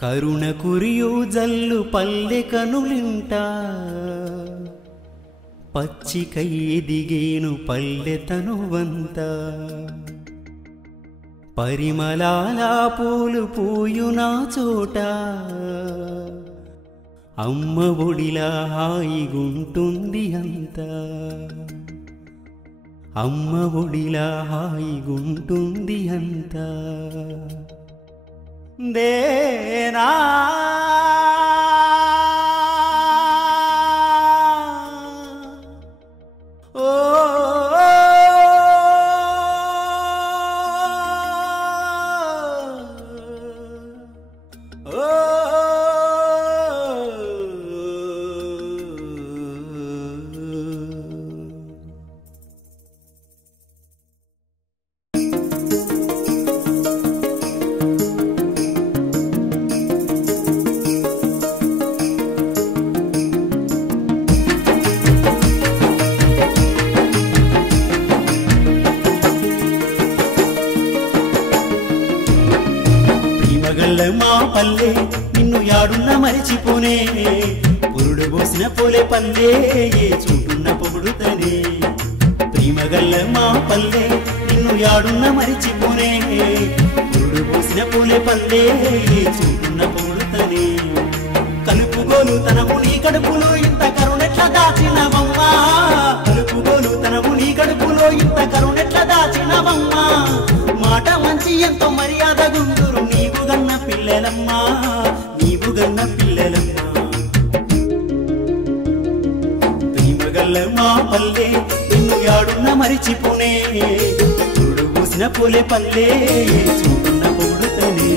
కరుణ కురియు జల్లు పల్లె కనులింట పచ్చిక ఎదిగేను పల్లె పల్లెతనువంత పరిమళాల పూలు పూయునా చోట. అమ్మ ఒడిలా హాయిగుంటుంది అంత. అమ్మ ఒడిలా హాయిగుంటుంది అంతా. देना పల్లె నిన్ను యాడున్న మరిచిపోనే. పురుడు పోసిన పోలే పల్లె ఏ చూటున్న పొగుడుతనే. ప్రేమగల్ల మా పల్లె నిన్ను యాడున్న మరిచిపోనే. పురుడు పోసిన పోలే పల్లె ఏ చూటున్న పొగుడుతనే. కలుపుగోలు తనము నీ కడుపులో ఇంత కరుణెట్ల దాచినవమ్మా. కలుపుగోలు తనము నీ కడుపులో ఇంత కరుణెట్ల దాచినవమ్మా. మాట మంచి ఎంతో మరి ప్రేమగల్ల మా పల్లె నిన్ను యాడున్న మరిచిపోనే. చూడు పూసిన పూలే పల్లె చూడున్న పొడుతనే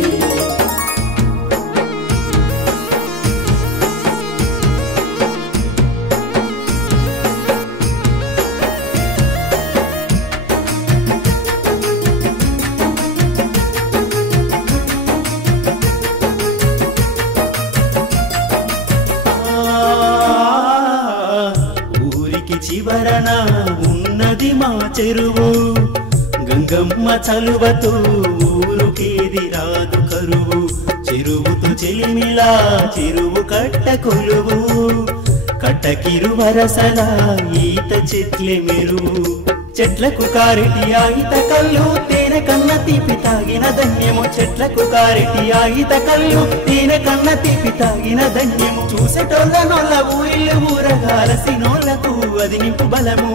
ఊరికి ఉన్నది మా చెరువు. గంగమ్మ చలువతో ఊరుకేది రాదు కరువు. చెరువుతో చెలిమిలా చెరువు కట్ట కొలువు. కట్టకిరు వరసలా ఈత చెట్లే మెరువు. చెట్లకు కారిటి ఆయిత కళ్ళు తేనె కన్న తీపి తాగిన ధన్యము. చెట్లకు కారిటి ఆయిత కళ్ళు తేనె కన్న తీపి తాగిన ధన్యము. చూసేటోళ్ళ నొల్ల ఊరిల్లు ఊరగాలసినోళ్ళకు అది నింపు బలము.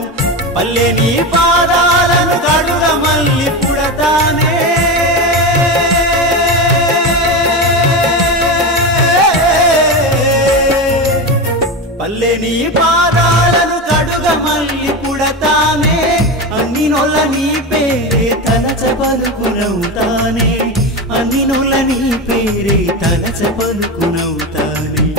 పల్లె నీ పాదాలను కడుగ మళ్ళీ పుడతానే. పల్లె నీ పాదాలను కడుగ మళ్ళీ పుడతానే. అన్ని నీ పేరే తలచ పలుకునవుతానే. అన్ని నీ పేరే తలచ పలుకునవుతానే.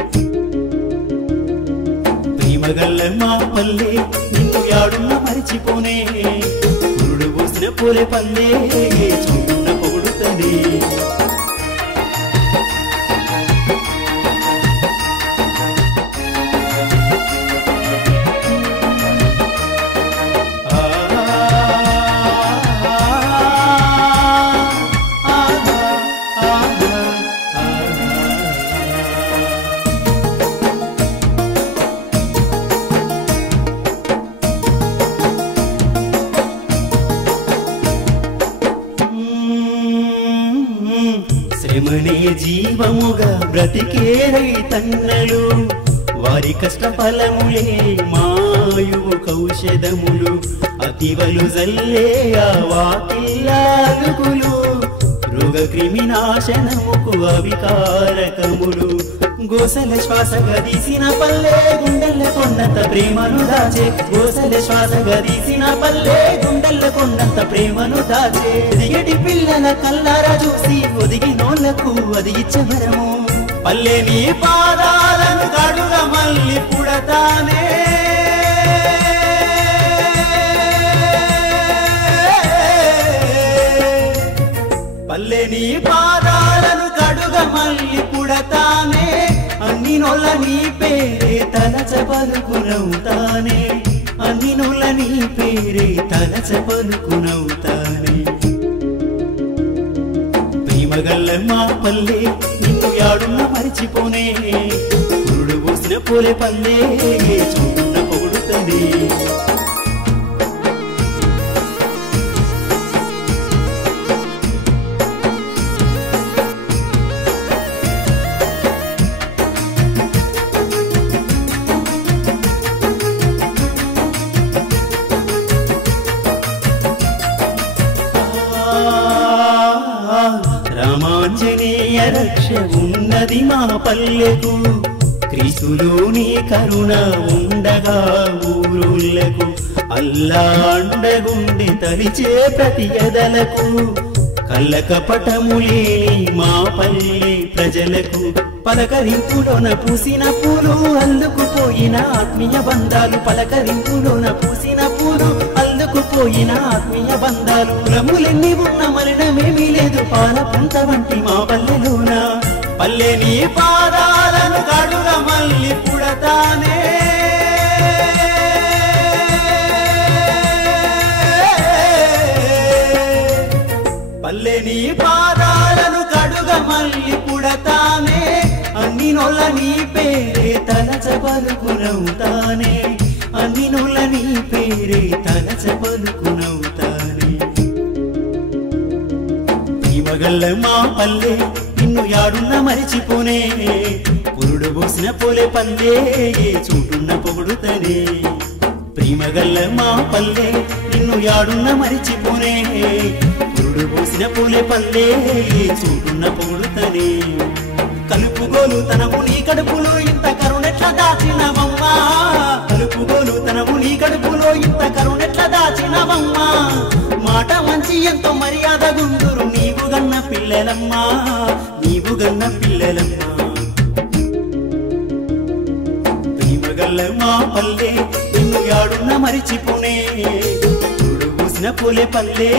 ప్రేమగల్ల మా పల్లె నిన్ను యాడున్న మరిచిపోనే. పురుడు పోసిన పూలే పల్లె చూడున్న పొగుడుతనే. శ్రమనే జీవముగా బ్రతికే రైతన్నలు వారి కష్ట ఫలములే మాయువు కౌషధములు అతివలు జల్లే వాకిల్లాగులు రోగ క్రిమినాశనముకు అవికారకములు. గోసల శ్వాస గదిసిన పల్లె కొండంత ప్రేమను దాచే గోసల శ్వాస గదీసిన పల్లె గుండెల్ల కొండంత ప్రేమను దాచే. ఎదిగటి పిల్లల కల్లారా చూసి ఒదిగి నోళ్ళకు అది ఇచ్చవరము పల్లె నీ పాదాలను కడుగ మల్లి పుడతానే. పల్లె నీ పాదాలను కడుగ మల్లి పుడతానే అన్ని నీ పేరే తలచ పలుకునవుతానే. అన్ని నీ పేరే తలచ పలుకునవుతానే. ప్రేమగల్ల మా పల్లె నిన్ను యాడున్న మరిచిపోనే. పురుడు పోసిన పూలే పల్లే రామాంజనేయ రక్ష ఉన్నది మా పల్లెకు. క్రీస్తులోని కరుణ ఉండగా ఊరులకు అల్లాండగుండి తలిచే ప్రతి ఎదలకు. కళ్ళ లేని మా పల్లె ప్రజలకు. పలకరింపులోన పూసిన పూలు అల్లుకుపోయిన ఆత్మీయ బంధాలు. పలకరింపులోన పూసిన పూలు పోయిన ఆత్మీయ బంధాలు. రములెన్ని ఉన్న మరణమేమీ లేదు. పాల పంత వంటి మా పల్లెలోన. పల్లె నీ పాదాలను కడుగ మళ్ళీ పుడతానే. పల్లె నీ పాదాలను కడుగ మల్లి పుడతానే. అన్ని నొల్ల నీ పేరే తలచ పలుకునవుతానే అన్ని నీ పేరే తలచ పలుకునవుతానే ప్రేమగల్ల మా పల్లె నిన్ను యాడున్న మరిచిపోనే. పురుడు పోసిన పోలే పల్లే ఏ చూటున్న పొగుడుతనే. ప్రేమగల్ల మా పల్లె నిన్ను యాడున్న మరిచిపోనే. పురుడు పోసిన పోలే పల్లె చూడున్న చూటున్న పొగుడుతనే. కలుపుగోలు తనకు నీ కడుపులో ఇంత కరుణెట్ల దాచినవమ్మా. కలుపుగోలు తనము నీ కడుపులో ఇంత కరుణెట్ల దాచినవమ్మా. మాట మంచి ఎంతో మర్యాద గుందురు నీవు గన్న పిల్లలమ్మా. నీవు గన్న పిల్లలమ్మా. ప్రేమగల్ల మా పల్లె నిన్ను యాడున్న మరిచిపోనే. పూసిన పూలే పల్లె.